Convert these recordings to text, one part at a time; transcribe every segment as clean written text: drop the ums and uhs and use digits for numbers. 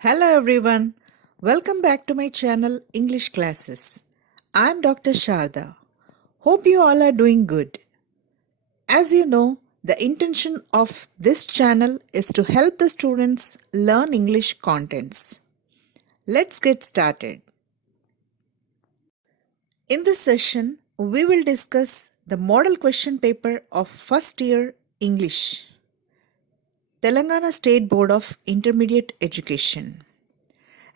Hello everyone. Welcome back to my channel English Classes. I'm Dr. Sharada. Hope you all are doing good. As you know, the intention of this channel is to help the students learn English contents. Let's get started. In this session, we will discuss the model question paper of first year English, Telangana State Board of Intermediate Education.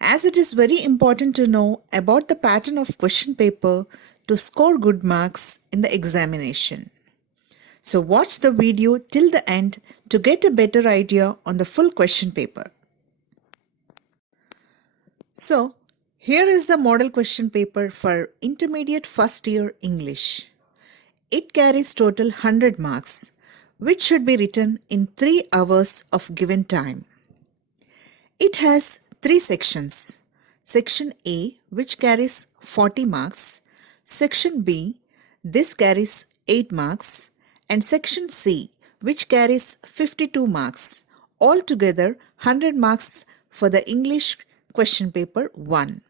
As it is very important to know about the pattern of question paper to score good marks in the examination. So watch the video till the end to get a better idea on the full question paper. So here is the model question paper for intermediate first year English. It carries total 100 marks, which should be written in 3 hours of given time. It has 3 sections. Section A, which carries 40 marks. Section B, this carries 8 marks. And Section C, which carries 52 marks. Altogether 100 marks for the English question paper 1.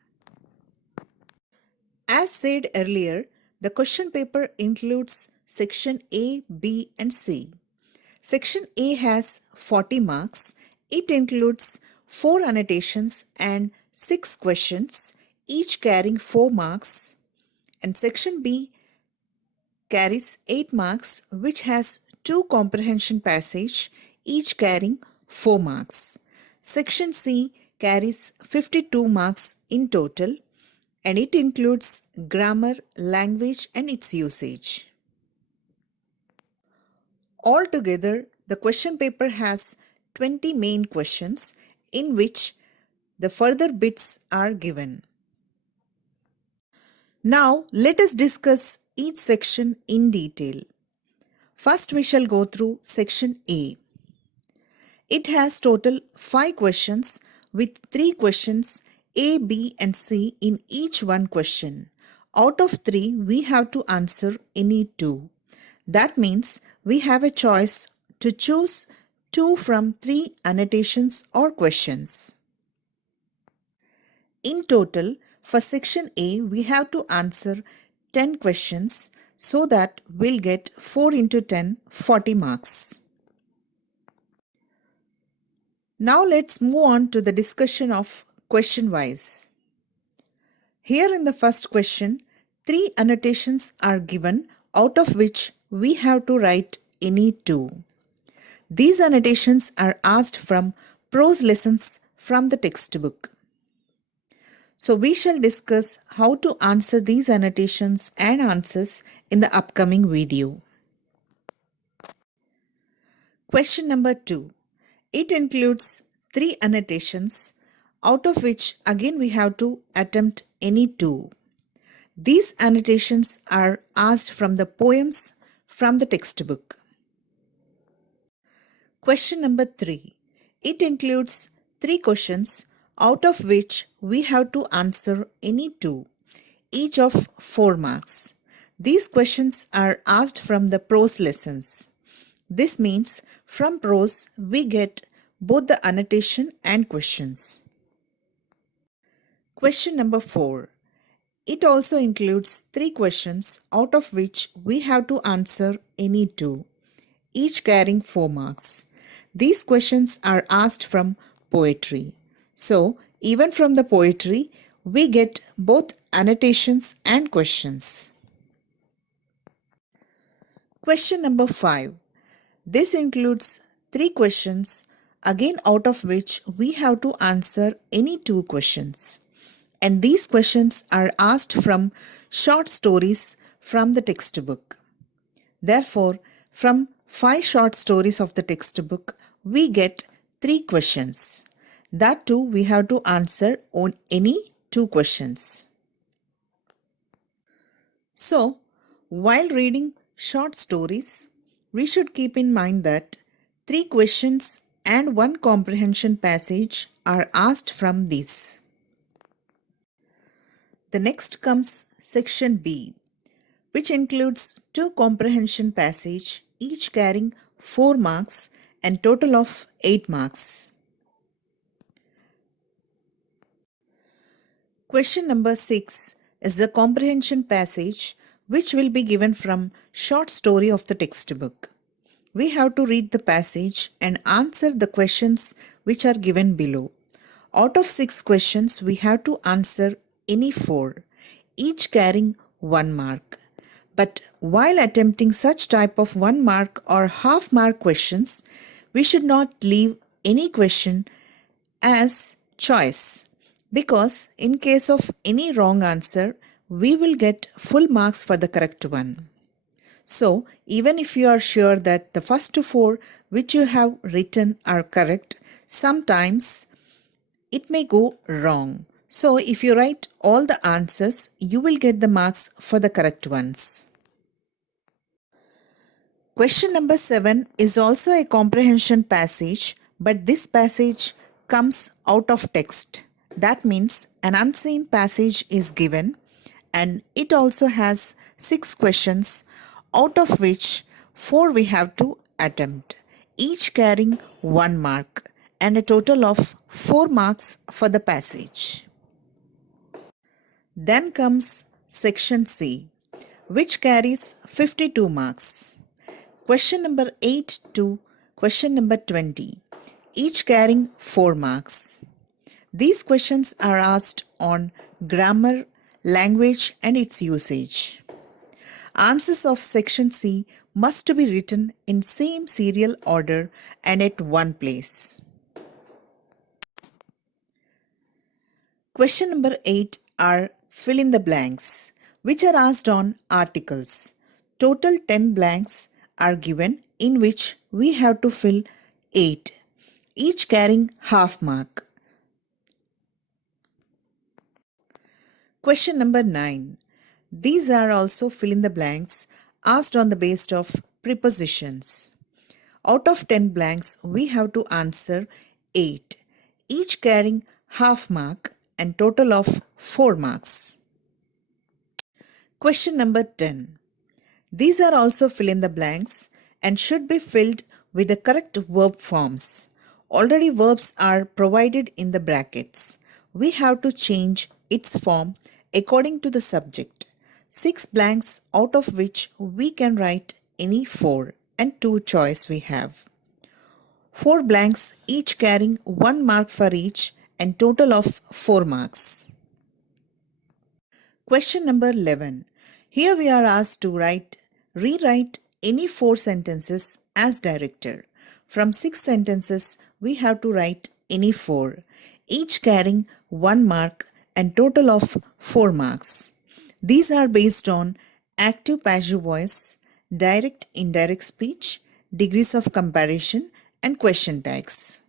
As said earlier, the question paper includes Section A, B and C. Section A has 40 marks. It includes 4 annotations and 6 questions, each carrying 4 marks. And Section B carries 8 marks, which has 2 comprehension passage, each carrying 4 marks. Section C carries 52 marks in total, and it includes grammar, language and its usage. Altogether, the question paper has 20 main questions in which the further bits are given. Now, let us discuss each section in detail. First, we shall go through section A. It has total 5 questions with 3 questions A, B and C in each one question. Out of 3, we have to answer any 2. That means we have a choice to choose 2 from 3 annotations or questions. In total, for section A, we have to answer 10 questions, so that we'll get 4 into 10, 40 marks. Now let's move on to the discussion of question wise. Here in the first question, 3 annotations are given, out of which we have to write any 2. These annotations are asked from prose lessons from the textbook. So we shall discuss how to answer these annotations and answers in the upcoming video. Question number 2. It includes 3 annotations, out of which again we have to attempt any 2. These annotations are asked from the poems from the textbook. Question number 3. It includes 3 questions, out of which we have to answer any 2, each of 4 marks. These questions are asked from the prose lessons. This means from prose we get both the annotation and questions. Question number 4. It also includes 3 questions, out of which we have to answer any 2, each carrying 4 marks. These questions are asked from poetry. So, even from the poetry, we get both annotations and questions. Question number 5. This includes 3 questions, again out of which we have to answer any 2 questions. And these questions are asked from short stories from the textbook. Therefore, from 5 short stories of the textbook, we get 3 questions. That too, we have to answer on any 2 questions. So, while reading short stories, we should keep in mind that 3 questions and 1 comprehension passage are asked from these. The next comes section B, which includes 2 comprehension passage, each carrying 4 marks and total of 8 marks. Question number 6 is the comprehension passage which will be given from short story of the textbook. We have to read the passage and answer the questions which are given below. Out of 6 questions, we have to answer any 4, each carrying 1 mark. But while attempting such type of 1 mark or half mark questions, we should not leave any question as choice, because in case of any wrong answer, we will get full marks for the correct one. So, even if you are sure that the first 4 which you have written are correct, sometimes it may go wrong. So, if you write all the answers, you will get the marks for the correct ones. Question number 7 is also a comprehension passage, but this passage comes out of text. That means an unseen passage is given, and it also has 6 questions, out of which 4 we have to attempt, each carrying 1 mark, and a total of 4 marks for the passage. Then comes section C, which carries 52 marks. Question number 8 to question number 20, each carrying 4 marks. These questions are asked on grammar, language, and its usage. Answers of section C must be written in same serial order and at one place. Question number 8 are fill in the blanks, which are asked on articles. Total 10 blanks are given, in which we have to fill 8, each carrying half mark. Question number 9. These are also fill in the blanks asked on the basis of prepositions. Out of 10 blanks, we have to answer 8, each carrying half mark and total of 4 marks. Question number 10. These are also fill in the blanks and should be filled with the correct verb forms. Already verbs are provided in the brackets. We have to change its form according to the subject. 6 blanks, out of which we can write any 4, and 2 choice we have. 4 blanks, each carrying 1 mark for each, and total of 4 marks. Question number 11. Here we are asked to rewrite any 4 sentences as directed. From 6 sentences, we have to write any 4, each carrying 1 mark and total of 4 marks. These are based on active passive voice, direct indirect speech, degrees of comparison, and question tags.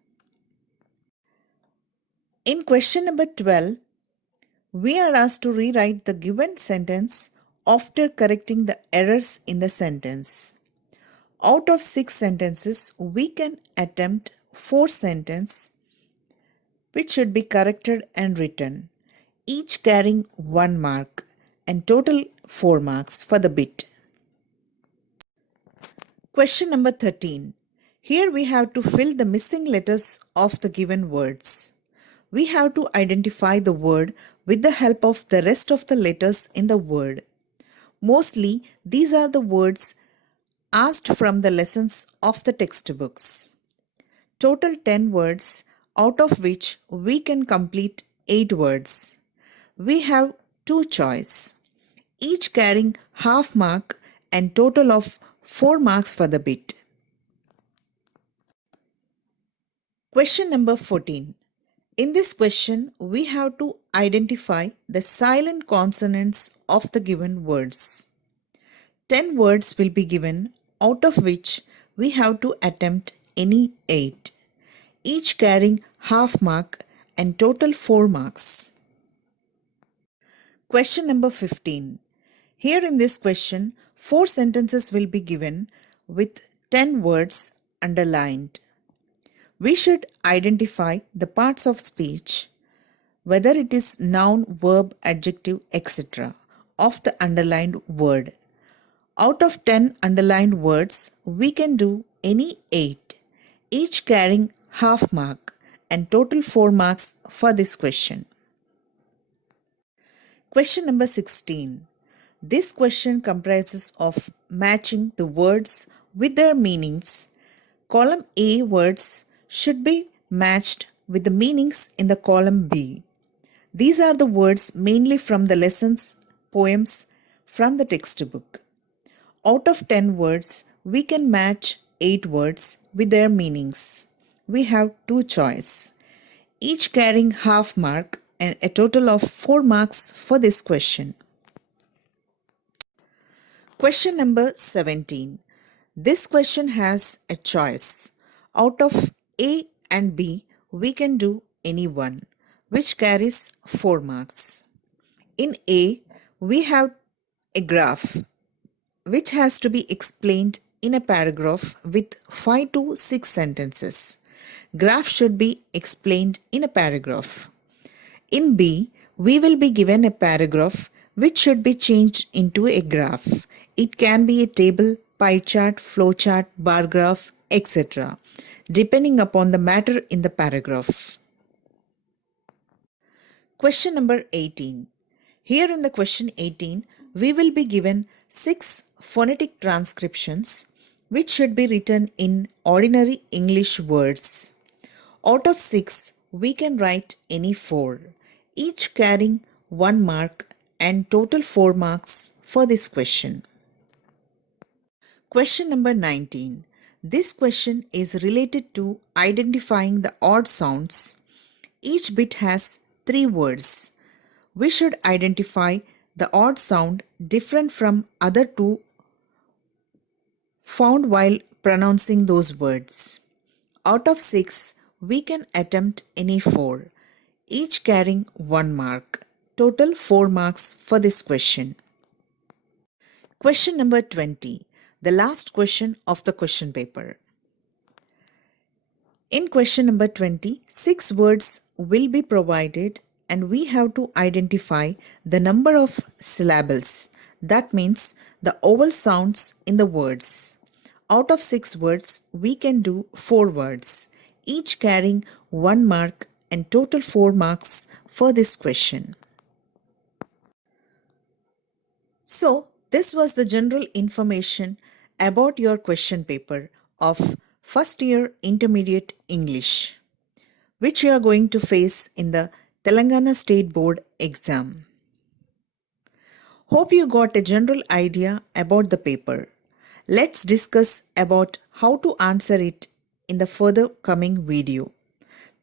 In question number 12, we are asked to rewrite the given sentence after correcting the errors in the sentence. Out of 6 sentences, we can attempt 4 sentences which should be corrected and written, each carrying 1 mark and total 4 marks for the bit. Question number 13. Here we have to fill the missing letters of the given words. We have to identify the word with the help of the rest of the letters in the word. Mostly, these are the words asked from the lessons of the textbooks. Total 10 words, out of which we can complete 8 words. We have 2 choice, each carrying half mark and total of 4 marks for the bit. Question number 14. In this question, we have to identify the silent consonants of the given words. 10 words will be given, out of which we have to attempt any 8, each carrying half mark and total 4 marks. Question number 15. Here in this question, 4 sentences will be given with 10 words underlined. We should identify the parts of speech, whether it is noun, verb, adjective, etc., of the underlined word. Out of 10 underlined words, we can do any 8, each carrying half mark and total 4 marks for this question. Question number 16. This question comprises of matching the words with their meanings. Column A words should be matched with the meanings in the column B. These are the words mainly from the lessons, poems from the textbook. Out of 10 words, we can match 8 words with their meanings. We have two choices, each carrying half mark and a total of 4 marks for this question. Question number 17. This question has a choice. Out of A and B, we can do any one, which carries 4 marks. In A, we have a graph, which has to be explained in a paragraph with 5 to 6 sentences. Graph should be explained in a paragraph. In B, we will be given a paragraph which should be changed into a graph. It can be a table, pie chart, flow chart, bar graph, etc., depending upon the matter in the paragraph. Question number 18. Here in the question 18, we will be given 6 phonetic transcriptions which should be written in ordinary English words. Out of 6, we can write any 4, each carrying 1 mark and total 4 marks for this question. Question number 19. This question is related to identifying the odd sounds. Each bit has 3 words. We should identify the odd sound different from other 2 found while pronouncing those words. Out of 6, we can attempt any 4, each carrying 1 mark. Total 4 marks for this question. Question number 20, the last question of the question paper. In question number 20, 6 words will be provided and we have to identify the number of syllables. That means the vowel sounds in the words. Out of 6 words, we can do 4 words, each carrying 1 mark and total 4 marks for this question. So, this was the general information about your question paper of first year intermediate English, which you are going to face in the Telangana State Board exam. Hope you got a general idea about the paper. Let's discuss about how to answer it in the further coming video.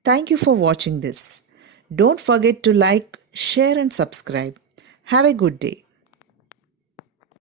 Thank you for watching this. Don't forget to like, share and subscribe. Have a good day.